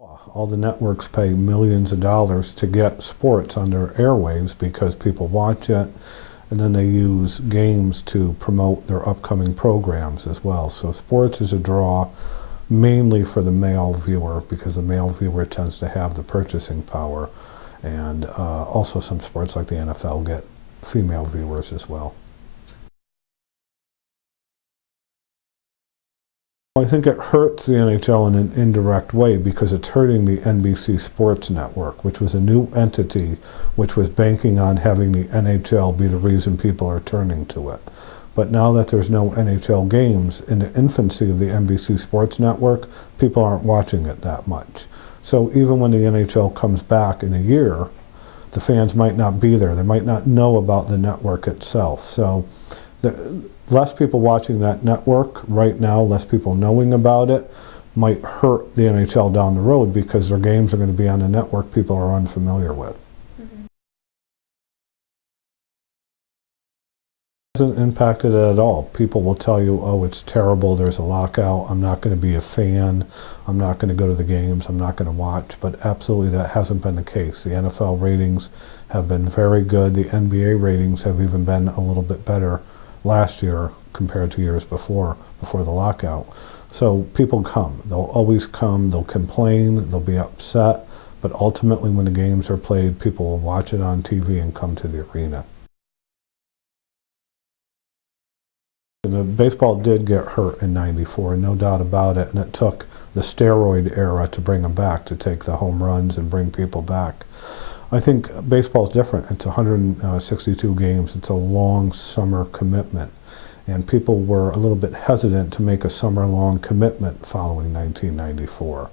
All the networks pay millions of dollars to get sports on their airwaves because people watch it, and then they use games to promote their upcoming programs as well. So sports is a draw mainly for the male viewer because the male viewer tends to have the purchasing power, and also some sports like the NFL get female viewers as well. I think it hurts the NHL in an indirect way because it's hurting the NBC Sports Network, which was a new entity which was banking on having the NHL be the reason people are turning to it. But now that there's no NHL games, in the infancy of the NBC Sports Network, people aren't watching it that much. So even when the NHL comes back in a year, the fans might not be there. They might not know about the network itself. So less people watching that network right now, less people knowing about it, might hurt the NHL down the road because their games are going to be on a network people are unfamiliar with. It hasn't impacted it at all. People will tell you, oh, it's terrible, there's a lockout, I'm not going to be a fan, I'm not going to go to the games, I'm not going to watch, but absolutely that hasn't been the case. The NFL ratings have been very good. The NBA ratings have even been a little bit better last year compared to years before the lockout. So people come. They'll always come. They'll complain. They'll be upset. But ultimately, when the games are played, people will watch it on TV and come to the arena. And the baseball did get hurt in '94, no doubt about it. And it took the steroid era to bring them back, to take the home runs and bring people back. I think baseball's different. It's 162 games. It's a long summer commitment. And people were a little bit hesitant to make a summer-long commitment following 1994.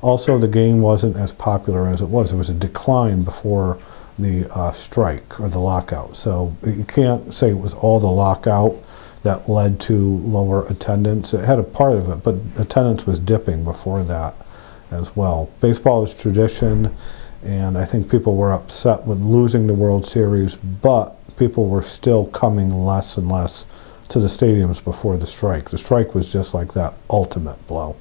Also, the game wasn't as popular as it was. There was a decline before the strike or the lockout. So you can't say it was all the lockout that led to lower attendance. It had a part of it, but attendance was dipping before that as well. Baseball is tradition. And I think people were upset with losing the World Series, but people were still coming less and less to the stadiums before the strike. The strike was just like that ultimate blow.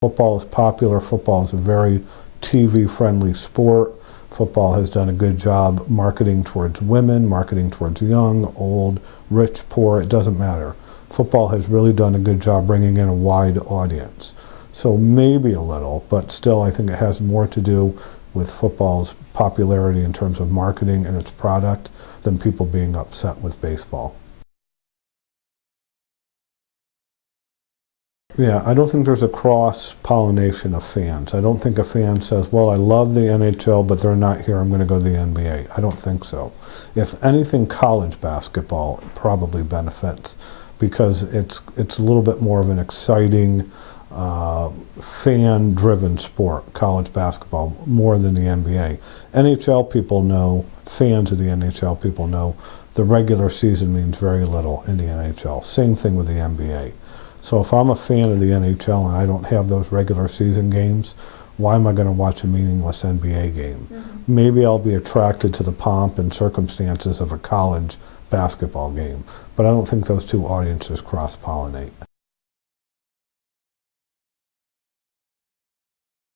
Football is popular. Football is a very TV-friendly sport. Football has done a good job marketing towards women, marketing towards young, old, rich, poor. It doesn't matter. Football has really done a good job bringing in a wide audience. So maybe a little, but still I think it has more to do with football's popularity in terms of marketing and its product than people being upset with baseball. Yeah, I don't think there's a cross-pollination of fans. I don't think a fan says, well, I love the NHL, but they're not here, I'm going to go to the NBA. I don't think so. If anything, college basketball probably benefits because it's a little bit more of an exciting, fan-driven sport, college basketball, more than the NBA. NHL people know, fans of the NHL people know, the regular season means very little in the NHL. Same thing with the NBA. So if I'm a fan of the NHL and I don't have those regular season games, why am I going to watch a meaningless NBA game? Maybe I'll be attracted to the pomp and circumstances of a college basketball game, but I don't think those two audiences cross-pollinate.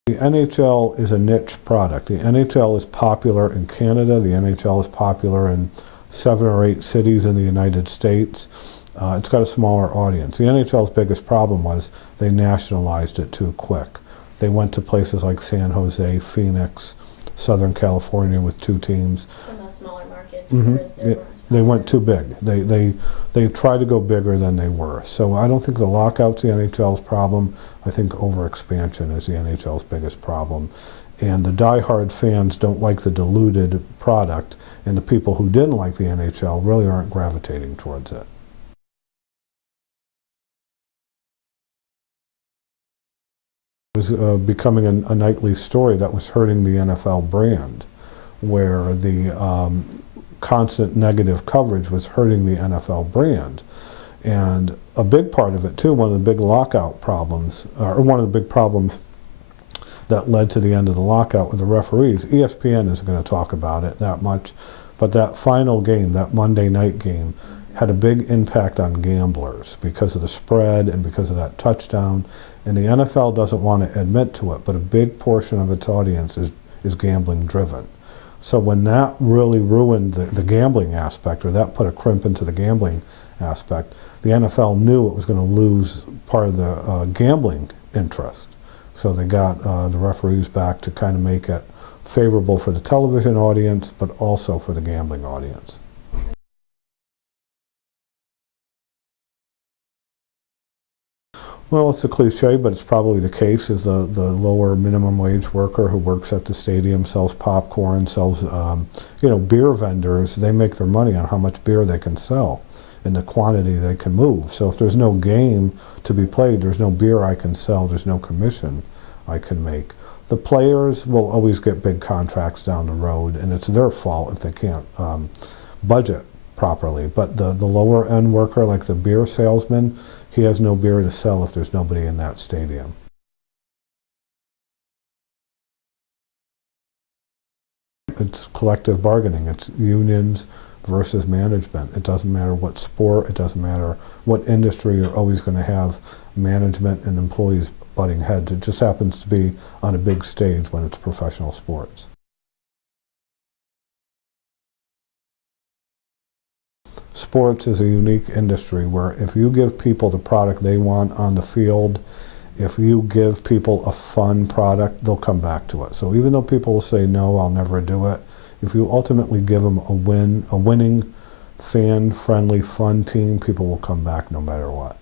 The NHL is a niche product. The NHL is popular in Canada. The NHL is popular in 7 or 8 cities in the United States. It's got a smaller audience. The NHL's biggest problem was they nationalized it too quick. They went to places like San Jose, Phoenix, Southern California with 2 teams. Some of those smaller markets. They went too big. They tried to go bigger than they were. So I don't think the lockout's the NHL's problem. I think overexpansion is the NHL's biggest problem. And the diehard fans don't like the diluted product, and the people who didn't like the NHL really aren't gravitating towards it. It was becoming a nightly story that was hurting the NFL brand, where the constant negative coverage was hurting the NFL brand. And a big part of it too, one of the big lockout problems, or one of the big problems that led to the end of the lockout with the referees, ESPN isn't going to talk about it that much, but that final game, that Monday night game, had a big impact on gamblers because of the spread and because of that touchdown. And the NFL doesn't want to admit to it, but a big portion of its audience is gambling driven. So when that really ruined the gambling aspect, or that put a crimp into the gambling aspect, the NFL knew it was going to lose part of the gambling interest. So they got the referees back to kind of make it favorable for the television audience, but also for the gambling audience. Well, it's a cliche, but it's probably the case, is the lower minimum wage worker who works at the stadium, sells popcorn, sells, beer vendors. They make their money on how much beer they can sell and the quantity they can move. So if there's no game to be played, there's no beer I can sell, there's no commission I can make. The players will always get big contracts down the road, and it's their fault if they can't budget properly. But the lower end worker, like the beer salesman, he has no beer to sell if there's nobody in that stadium. It's collective bargaining. It's unions versus management. It doesn't matter what sport, it doesn't matter what industry, you're always going to have management and employees butting heads. It just happens to be on a big stage when it's professional sports. Sports is a unique industry where if you give people the product they want on the field, if you give people a fun product, they'll come back to it. So even though people will say, no, I'll never do it, if you ultimately give them a winning, fan-friendly, fun team, people will come back no matter what.